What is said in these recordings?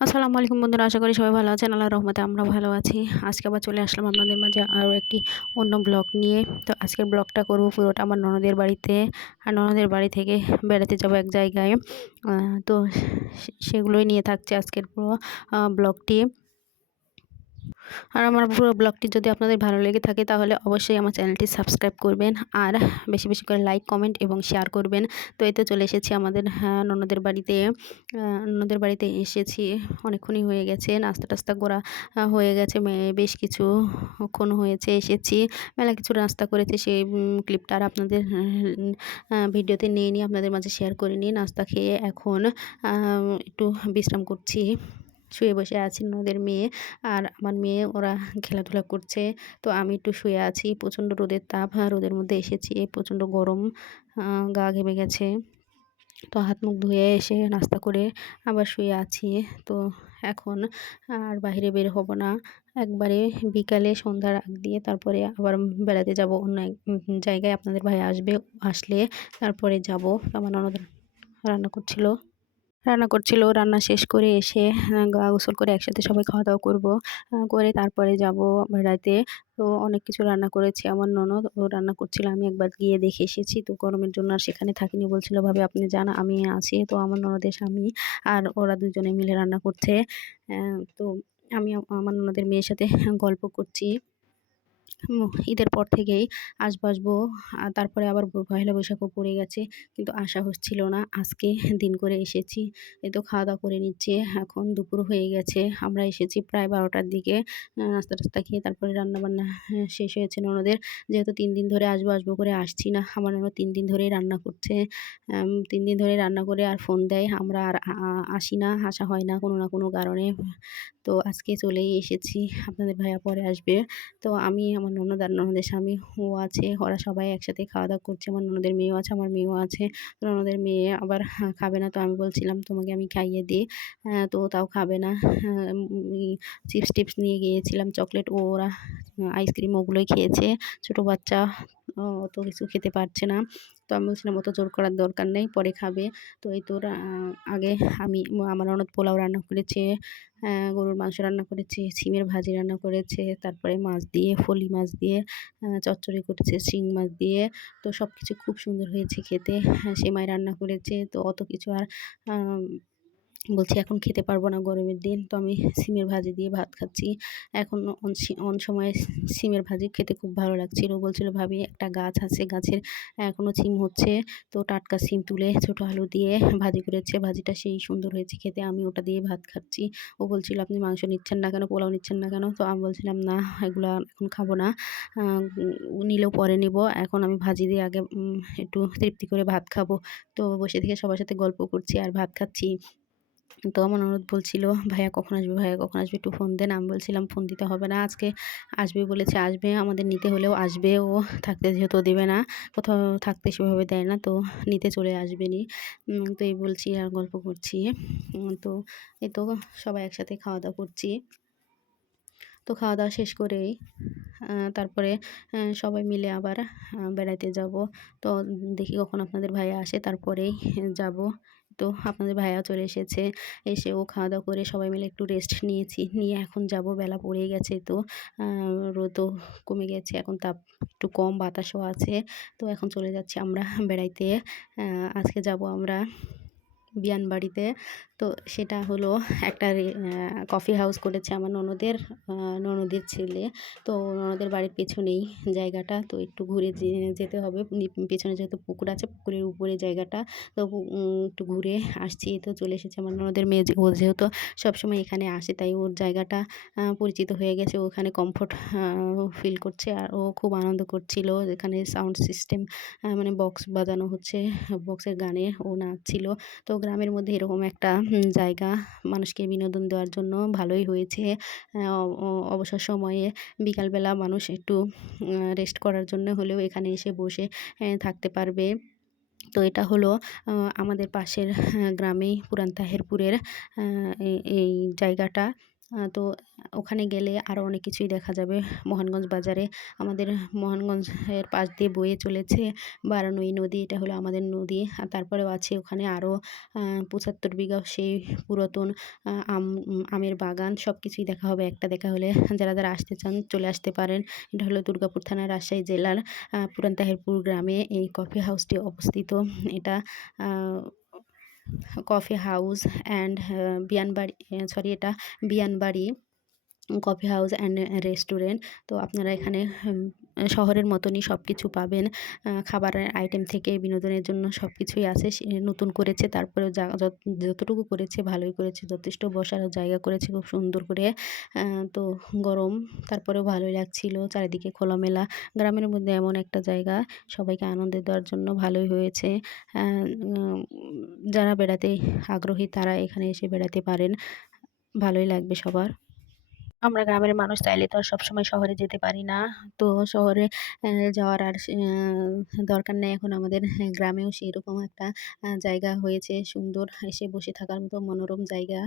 আসসালামু আলাইকুম বন্ধুরা, আশা করি সবাই ভালো আছেন। আল্লাহর রহমতে আমরা ভালো আছি। আজকে আবার চলে আসলাম আপনাদের মাঝে আরও একটি অন্য ব্লগ নিয়ে। তো আজকের ব্লগটা করব পুরোটা আমার ননদের বাড়িতে। আর ননদের বাড়ি থেকে বেড়াতে যাব এক জায়গায়। তো সেগুলোই নিয়ে থাকছে আজকের পুরো ব্লগটি। আর আমার পুরো ব্লগটি যদি আপনাদের ভালো লেগে থাকে তাহলে অবশ্যই আমার চ্যানেলটি সাবস্ক্রাইব করবেন, আর বেশি বেশি করে লাইক, কমেন্ট এবং শেয়ার করবেন। তো এতে চলে এসেছি আমাদের ননদের বাড়িতে। ননদের বাড়িতে এসেছি, অনেকক্ষণই হয়ে গেছে, নাস্তা টাস্তা করা হয়ে গেছে, বেশ কিছুক্ষণ হয়েছে এসেছি। মেলা কিছু নাস্তা করেছি, সেই ক্লিপটা আর আপনাদের ভিডিওতে নিয়ে নিয়ে আপনাদের মাঝে শেয়ার করে নিই। নাস্তা খেয়ে এখন একটু বিশ্রাম করছি, শুয়ে বসে আছি। ননদের মেয়ে আর আমার মেয়ে ওরা খেলাধুলা করছে। তো আমি একটু শুয়ে আছি, প্রচণ্ড রোদের তাপ, রোদের মধ্যে এসেছি, প্রচণ্ড গরম, গা ঘেমে গেছে। তো হাত মুখ ধুয়ে এসে নাস্তা করে আবার শুয়ে আছি। তো এখন আর বাইরে বের হব না, একবারে বিকালে সন্ধ্যার আগ দিয়ে তারপরে আবার বেড়াতে যাব অন্য এক জায়গায়। আপনাদের ভাই আসলে তারপরে যাব। আমার ননদ রান্না করছিল, রান্না শেষ করে এসে গা গোসল করে একসাথে সবাই খাওয়া দাওয়া করব, করে তারপরে যাব বেড়াতে। তো অনেক কিছু রান্না করেছে আমার ননদ, ও রান্না করছিল, আমি একবার গিয়ে দেখে এসেছি। তো গরমের জন্য আর সেখানে থাকিনি, বলছিল ভাবে আপনি যান, আমি আছি। তো আমার ননদের স্বামী আর ওরা দুজনে মিলে রান্না করছে। তো আমি আমার ননদের মেয়ের সাথে গল্প করছি। ঈদের পর থেকেই আসবো। তারপরে আবার পহেলা বৈশাখও পড়ে গেছে, কিন্তু আসা হচ্ছিল না। আজকে দিন করে এসেছি। এই তো খাওয়া দাওয়া করে নিচ্ছি, এখন দুপুর হয়ে গেছে। আমরা এসেছি প্রায় 12টার দিকে। নাস্তা টাস্তা খেয়ে তারপরে রান্নাবান্না শেষ হয়েছে ননদের। যেহেতু 3 দিন ধরে আসবো করে আসছি না, আমার ননদ 3 দিন ধরেই রান্না করছে। 3 দিন ধরে রান্না করে আর ফোন দেয়, আমরা আর আসি না, আসা হয় না কোনো না কোনো কারণে। তো আজকে চলেই এসেছি, আপনাদের ভাইয়া পরে আসবে। তো আমি, আমার ননদ আর ননদের স্বামী ও আছে, ওরা সবাই একসাথে খাওয়া দাওয়া করছে। আমার ননদের মেয়েও আছে, আমার মেয়েও আছে। তো ননদের মেয়ে আবার খাবে না, তো আমি বলছিলাম তোমাকে আমি খাইয়ে দিই। তো তাও খাবে না। চিপস টিপস নিয়ে গিয়েছিলাম, চকলেট, ওরা আইসক্রিম ওগুলোই খেয়েছে। ছোটো বাচ্চা অত কিছু খেতে পারছে না। তো আমি বলছিলাম অত জোর করার দরকার নেই, পরে খাবে। তো এই তো আগে আমার ননদ পোলাও রান্না করেছে, গরুর মাংস রান্না করেছে, সিমের ভাজি রান্না করেছে, তারপরে মাছ দিয়ে, ফলি মাছ দিয়ে চচ্চড়ি করেছে, শিং মাছ দিয়ে। তো সব কিছু খুব সুন্দর হয়েছে খেতে। সেমাই রান্না করেছে। তো অত কিছু আর বলছি এখন খেতে পারবো না, গরমের দিন। তো আমি সিমের ভাজি দিয়ে ভাত খাচ্ছি। এখন অন সময়ে সিমের ভাজি খেতে খুব ভালো লাগছিল। বলছিল ভাবি একটা গাছ আছে, গাছের এখনও সিম হচ্ছে। তো টাটকা সিম তুলে ছোটো আলু দিয়ে ভাজি করেছে, ভাজিটা সেই সুন্দর হয়েছে খেতে। আমি ওটা দিয়ে ভাত খাচ্ছি। ও বলছিল আপনি মাংস নিচ্ছেন না কেন, পোলাও নিচ্ছেন না কেন? তো আমি বলছিলাম না, এগুলো এখন খাবো না, নিলেও পরে নিব, এখন আমি ভাজি দিয়ে আগে একটু তৃপ্তি করে ভাত খাবো। তো বসে থেকে সবার সাথে গল্প করছি আর ভাত খাচ্ছি। তো আমার ননদ বলছিল ভাইয়া কখন আসবে, ভাইয়া কখন আসবে, একটু ফোন দেন। আমি বলছিলাম ফোন দিতে হবে না, আজকে আসবে বলেছে, আসবে, আমাদের নিতে হলেও আসবে। ও থাকতে যেহেতু দেবে না, কোথাও থাকতে সেভাবে দেয় না, তো নিতে চলে আসবে নি। তো এই বলছি আর গল্প করছি। তো এই তো সবাই একসাথে খাওয়া দাওয়া করছি। তো খাওয়া দাওয়া শেষ করেই তারপরে সবাই মিলে আবার বেড়াইতে যাব। তো দেখি কখন আপনাদের ভাইয়া আসে, তারপরেই যাব। তো আপনাদের ভাইয়া চলে এসেছে, এসে ও খাওয়া দাওয়া করে সবাই মিলে একটু রেস্ট নিয়ে এখন যাব। বেলা পড়ে গেছে, তো রোদও কমে গেছে, এখন তাপ একটু কম, বাতাসও আছে। তো এখন চলে যাচ্ছি আমরা বেড়াইতে। আজকে যাব আমরা বিয়ানবাড়িতে। তো সেটা হলো একটা কফি হাউস করেছে আমার ননদের ছেলে। তো ননদের বাড়ির পেছনেই জায়গাটা, তো একটু ঘুরে যেতে হবে। পেছনে যেহেতু পুকুর আছে, পুকুরের উপরে জায়গাটা। তো একটু ঘুরে আসছি। তো চলে এসেছে আমার ননদের মেয়ে, ও যেহেতু সবসময় এখানে আসে, তাই ওর জায়গাটা পরিচিত হয়ে গেছে। ওখানে কমফোর্ট ফিল করছে, আর ও খুব আনন্দ করছিল। এখানে সাউন্ড সিস্টেম মানে বক্স বাজানো হচ্ছে, বক্সের গানে ও নাচছিল। তো গ্রামের মধ্যে এরকম একটা জায়গা মানুষকে বিনোদন দেওয়ার জন্য ভালোই হয়েছে। অবসর সময়ে বিকালবেলা মানুষ একটু রেস্ট করার জন্য হলেও এখানে এসে বসে থাকতে পারবে। তো এটা হলো আমাদের পাশের গ্রামেই, পুরান তাহেরপুরের এই জায়গাটা। তো ওখানে গেলে আরও অনেক কিছুই দেখা যাবে। মোহনগঞ্জ বাজারে আমাদের মোহনগঞ্জের পাশ দিয়ে বয়ে চলেছে বারানই নদী। এটা হলো আমাদের নদী। আর তারপরেও আছে ওখানে আরও ৭৫ বিঘা সেই পুরাতন আমের বাগান। সবকিছুই দেখা হবে একটা দেখা হলে। যারা আসতে চান চলে আসতে পারেন। এটা হলো দুর্গাপুর থানার রাজশাহী জেলার পুরান তাহিরপুর গ্রামে এই কফি হাউসটি অবস্থিত। এটা আ কফি হাউস অ্যান্ড বিয়ানবাড়ি, সরি, এটা বিয়ানবাড়ি কফি হাউস অ্যান্ড রেস্টুরেন্ট। তো আপনারা এখানে শহরের মতনই সবকিছু পাবেন। খাবারের আইটেম থেকে বিনোদনের জন্য সবকিছুই আছে। সে নতুন করেছে, তারপরেও যতটুকু করেছে ভালোই করেছে। যথেষ্ট বসারও জায়গা করেছে খুব সুন্দর করে। তো গরম, তারপরেও ভালোই লাগছিল। চারিদিকে খোলামেলা। গ্রামের মধ্যে এমন একটা জায়গা সবাইকে আনন্দ দেওয়ার জন্য ভালোই হয়েছে। উম যারা বেড়াতে আগ্রহী তারা এখানে এসে বেড়াতে পারেন। ভালোই লাগবে সবার। আমরা গ্রামের মানুষ চাইলে তো আর সবসময় শহরে যেতে পারি না। তো শহরে যাওয়ার আর দরকার নেই এখন আমাদের। গ্রামেও সেইরকম একটা জায়গা হয়েছে সুন্দর, এসে বসে থাকার মতো মনোরম জায়গা।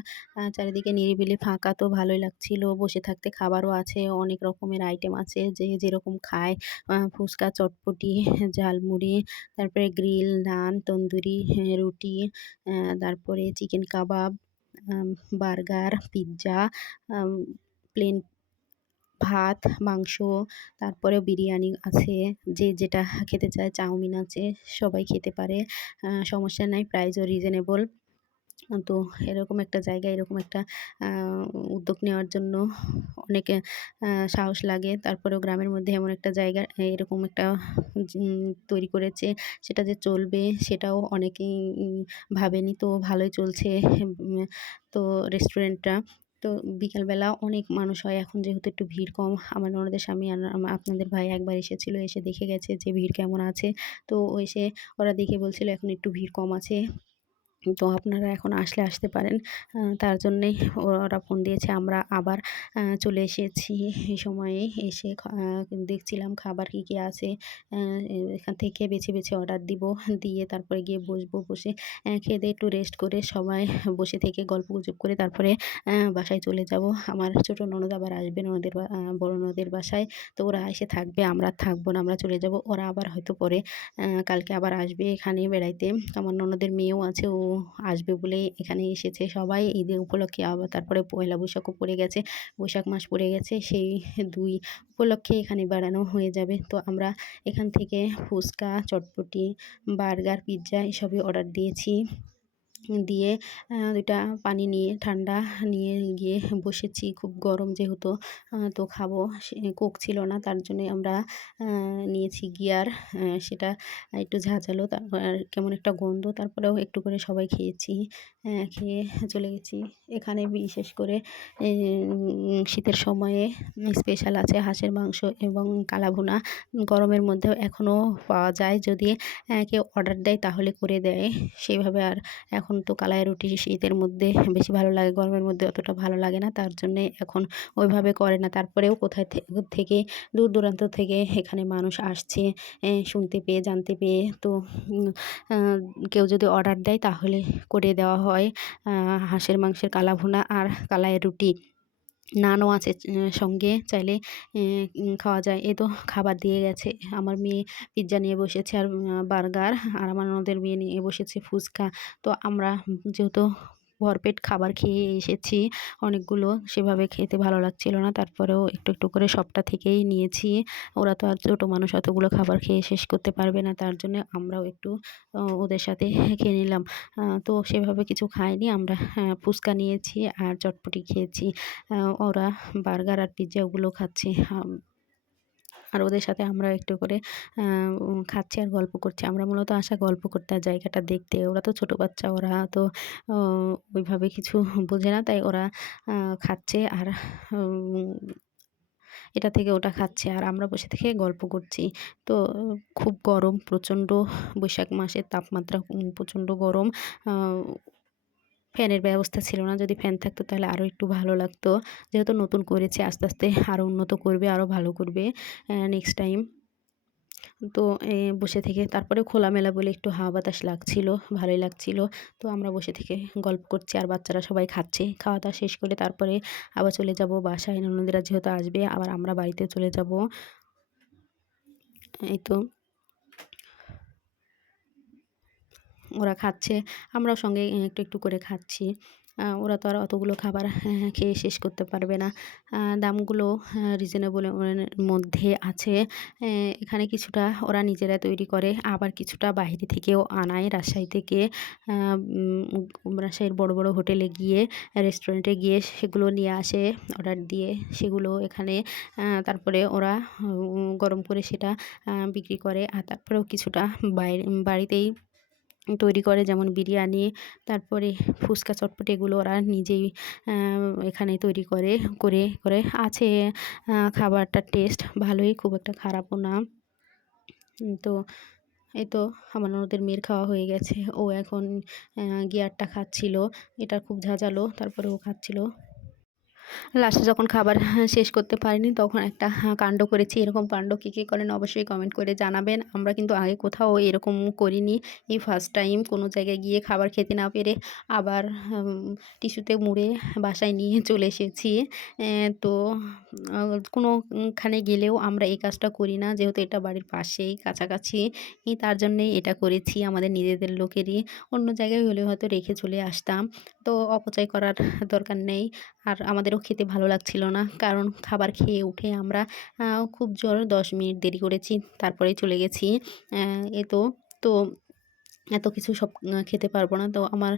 চারিদিকে নিরিবিলি ফাঁকা, তো ভালোই লাগছিল বসে থাকতে। খাবারও আছে, অনেক রকমের আইটেম আছে যে যেরকম খায়। ফুচকা, চটপটি, ঝালমুড়ি, তারপরে গ্রিল, নান, তন্দুরি, রুটি, তারপরে চিকেন কাবাব, আম বার্গার, পিজ্জা, আম প্লেন ভাত, মাংস, তারপরেও বিরিয়ানি আছে। যে যেটা খেতে চায়, চাউমিন আছে, সবাই খেতে পারে। সমস্যা নাই, প্রাইসও রিজনেবল। তো এরকম একটা জায়গায় এরকম একটা আ উদ্যোগ নেওয়ার জন্য অনেকে সাহস লাগে। তারপরেও গ্রামের মধ্যে এমন একটা জায়গা এরকম একটা তৈরি করেছে, সেটা যে চলবে সেটাও অনেকেই ভাবেনি। তো ভালোই চলছে। উম তো রেস্টুরেন্টটা। তো বিকালবেলা অনেক মানুষ হয়। এখন যেহেতু একটু ভিড় কম, আমার ননদের স্বামী আর আপনাদের ভাই একবার এসেছিল, এসে দেখে গেছে যে ভিড় কেমন আছে। তো এসে ওরা দেখে বলছিল এখন একটু ভিড় কম আছে। তো আপনারা এখন আসলে আসতে পারেন। তার জন্যেই ওরা ফোন দিয়েছে। আমরা আবার চলে এসেছি এই সময়ে। এসে দেখছিলাম খাবার কী আছে। আ এখান থেকে বেছে, বেছে অর্ডার দিব। দিয়ে তারপরে গিয়ে বসবো। বসে খেয়ে-দেয়ে একটু রেস্ট করে সবাই বসে থেকে গল্পগুজব করে তারপরে বাসায় চলে যাব। আমার ছোট ননদ আবার আসবে ননদের বড় ননদের বাসায়। তো ওরা এসে থাকবে, আমরা আর থাকবো না, আমরা চলে যাব। ওরা আবার হয়তো পরে কালকে আবার আসবে এখানে বেড়াইতে। আমার ননদের মেয়েও আছে, ও আসবে বলে এখানে এসেছে সবাই ঈদের উপলক্ষে। আবার তারপরে পয়লা বৈশাখও পড়ে গেছে, বৈশাখ মাস পড়ে গেছে। সেই ২ উপলক্ষে এখানে বেড়ানো হয়ে যাবে। তো আমরা এখান থেকে ফুচকা, চটপটি, বার্গার, পিজ্জা এসবই অর্ডার দিয়েছি। দিয়ে ২ টা পানি নিয়ে ঠান্ডা নিয়ে গিয়ে বসেছি। খুব গরম যেহেতু, তো খাবো। কোক ছিল না, তার জন্যে আমরা নিয়েছি গিয়ার। সেটা একটু ঝাঁঝালো, তারপর আর কেমন একটা গন্ধ। তারপরেও একটু করে সবাই খেয়েছি। খেয়ে চলে গেছি। এখানে বিশেষ করে শীতের সময়ে স্পেশাল আছে হাঁসের মাংস এবং কালাভুনা। গরমের মধ্যেও এখনও পাওয়া যায়, যদি কেউ অর্ডার দেয় তাহলে করে দেয়। সেভাবে আর এখন তো কালাই রুটি শীতের মধ্যে বেশি ভালো লাগে, গরমের মধ্যে অতটা ভালো লাগে না। তার জন্যে এখন ওইভাবে করে না। তারপরেও কোথায় থেকে দূর দূরান্ত থেকে এখানে মানুষ আসছে শুনতে পেয়ে, জানতে পেয়ে। তো আ কেউ যদি অর্ডার দেয় তাহলে করে দেওয়া হয়। হাঁসের মাংসের কালাভুনা আর কালাই রুটি। নানও আছে সঙ্গে, চাইলে খাওয়া যায়। এই তো খাবার দিয়ে গেছে। আমার মেয়ে পিজ্জা নিয়ে বসেছে আর বার্গার, আর আমার ননদের মেয়ে নিয়ে বসেছে ফুচকা। তো আমরা যেহেতু ভরপেট খাবার খেয়ে এসেছি অনেকগুলো, সেভাবে খেতে ভালো লাগছিল না। তারপরেও একটু, একটু করে সবটা থেকেই নিয়েছি। ওরা তো আর ছোট মানুষ, অতগুলো খাবার খেয়ে শেষ করতে পারবে না। তার জন্য আমরাও একটু ওদের সাথে খেয়ে নিলাম। তো সেভাবে কিছু খাইনি আমরা। ফুচকা নিয়েছি আর চটপটি খেয়েছি। ওরা বার্গার আর পিজ্জা ওগুলো খাচ্ছে। আর ওদের সাথে আমরাও একটু করে খাচ্ছি আর গল্প করছি। আমরা মূলত আসা গল্প করতে আর জায়গাটা দেখতে। ওরা তো ছোট বাচ্চা, ওরা তো অ ওইভাবে কিছু বোঝে না। তাই ওরা খাচ্ছে আর উম এটা থেকে ওটা খাচ্ছে আর আমরা বসে থেকে গল্প করছি। তো খুব গরম, প্রচণ্ড বৈশাখ মাসের তাপমাত্রা প্রচণ্ড গরম। আ ফ্যানের ব্যবস্থা ছিল না। যদি ফ্যান থাকতো তাহলে আরও একটু ভালো লাগতো। যেহেতু নতুন করেছে, আস্তে, আস্তে আরও উন্নত করবে, আরও ভালো করবে নেক্সট টাইম। তো বসে থেকে তারপরে খোলামেলা বলে একটু হাওয়া বাতাস লাগছিল, ভালোই লাগছিল। তো আমরা বসে থেকে গল্প করছি আর বাচ্চারা সবাই খাচ্ছে। খাওয়া-দাওয়া শেষ করে তারপরে আবার চলে যাব বাসায়। ননদেরা যেহেতু আসবে আবার আমরা বাড়িতে চলে যাব। এই তো ওরা খাচ্ছে, আমরাও সঙ্গে একটু, একটু করে খাচ্ছি। ওরা তো আর অতগুলো খাবার খেয়ে শেষ করতে পারবে না। দামগুলো রিজনেবল মধ্যে আছে। এখানে কিছুটা ওরা নিজেরা তৈরি করে, আবার কিছুটা বাহিরে থেকেও আনায় রাজশাহী থেকে। রাজশাহীর বড়, বড় হোটেলে গিয়ে, রেস্টুরেন্টে গিয়ে সেগুলো নিয়ে আসে অর্ডার দিয়ে। সেগুলো এখানে তারপরে ওরা গরম করে সেটা বিক্রি করে। আর তারপরেও কিছুটা বাড়িতেই তৈরি করে, যেমন বিরিয়ানি, তারপরে ফুচকা, চটপটি এগুলো ওরা নিজেই এখানে তৈরি করে। করে আছে খাবারটার টেস্ট ভালোই, খুব একটা খারাপও না। তো এই তো আমার ননদের মেয়ের খাওয়া হয়ে গেছে। ও এখন গিয়ারটা খাচ্ছিল। এটা খুব ঝাঁঝালো, তারপরে ও খাচ্ছিল। লাস্টে যখন খাবার শেষ করতে পারিনি তখন একটা কাণ্ড করেছি। এরকম কাণ্ড কে, কে করেন অবশ্যই কমেন্ট করে জানাবেন। আমরা কিন্তু আগে কোথাও এরকম করিনি। এই ফার্স্ট টাইম কোনো জায়গায় গিয়ে খাবার খেতে না পেরে আবার টিস্যুতে মুড়ে বাসায় নিয়ে চলে এসেছি। তো কোনোখানে গেলেও আমরা এই কাজটা করি না। যেহেতু এটা বাড়ির পাশেই, কাছাকাছি, তার জন্যেই এটা করেছি আমাদের নিজেদের লোকেরই। অন্য জায়গায় হলে হয়তো রেখে চলে আসতাম। তো অপচয় করার দরকার নেই। আর আমাদেরও খেতে ভালো লাগছিল না, কারণ খাবার খেয়ে উঠে আমরা খুব জোর 10 মিনিট দেরি করেছি, তারপরেই চলে গেছি। এ তো এত কিছু সব খেতে পারবো না। তো আমার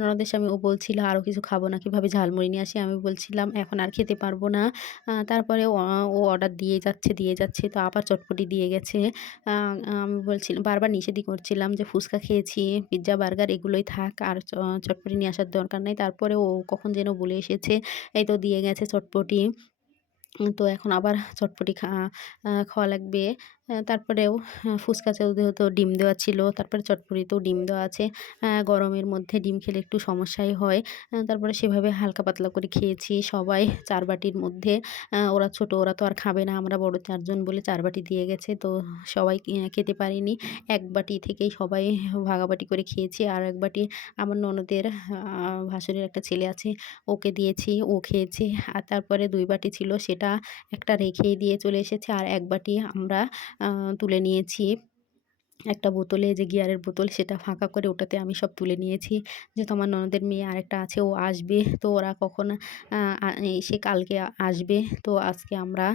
ননদের স্বামী ও বলছিল, "আরও কিছু খাবো নাকি? ভাবি ঝালমুড়ি নিয়ে আসি।" আমি বলছিলাম, "এখন আর খেতে পারবো না।" তারপরে ও অর্ডার দিয়ে যাচ্ছে, দিয়ে যাচ্ছে। তো আবার চটপটি দিয়ে গেছে। আ আমি বলছিলাম, বারবার নিষেধই করছিলাম যে, "ফুচকা খেয়েছি, পিজ্জা, বার্গার এগুলোই থাক। আর চটপটি নিয়ে আসার দরকার নেই।" তারপরে ও কখন যেন বলে এসেছে। এই তো দিয়ে গেছে চটপটি। তো এখন আবার চটপটি খাওয়া লাগবে। তারপরেও ফুচকাতেও যেহেতু ডিম দেওয়া ছিল, তারপরে চটপটিতেও ডিম দেওয়া আছে। গরমের মধ্যে ডিম খেলে একটু সমস্যাই হয়। তারপরে সেভাবে হালকা পাতলা করে খেয়েছি সবাই ৪ বাটির মধ্যে। ওরা ছোট, ওরা তো আর খাবে না। আমরা বড় ৪ জন বলে ৪ বাটি দিয়ে গেছে। তো সবাই খেতে পারিনি। ১ বাটি থেকেই সবাই ভাগাভাগি করে খেয়েছি। আর ১ বাটি আমার ননদের ভাসুরের একটা ছেলে আছে, ওকে দিয়েছি, ও খেয়েছে। আর তারপরে ২ বাটি ছিল, সেটা একটা রেখেই দিয়ে চলে এসেছে। আর ১ বাটি আমরা তুলে নিয়েছি। একটা বোতলে, যে গিয়ারের বোতল, সেটা ফাঁকা করে ওটাতে আমি সব তুলে নিয়েছি। যেহেতু আমার ননদের মেয়ে আরেকটা আছে, ও আসবে। তো ওরা কখন আ আ এসে কালকে আসবে। তো আজকে আমরা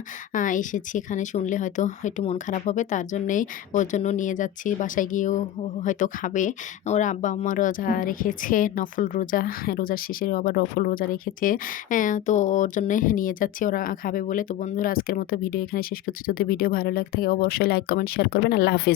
এসেছি এখানে, শুনলে হয়তো একটু মন খারাপ হবে। তার জন্যেই ওর জন্য নিয়ে যাচ্ছি। বাসায় গিয়েও ও হয়তো খাবে। ওর আব্বা-আম্মা রোজা রেখেছে, নফল রোজা। রোজার শেষে আবার নফল রোজা রেখেছে। তো ওর জন্যে নিয়ে যাচ্ছি, ওরা খাবে বলে। তো বন্ধুরা, আজকের মতো ভিডিও এখানে শেষ করছি। যদি ভিডিও ভালো লাগে থাকে অবশ্যই লাইক, কমেন্ট, শেয়ার করবেন। আল্লাহ হাফেজ।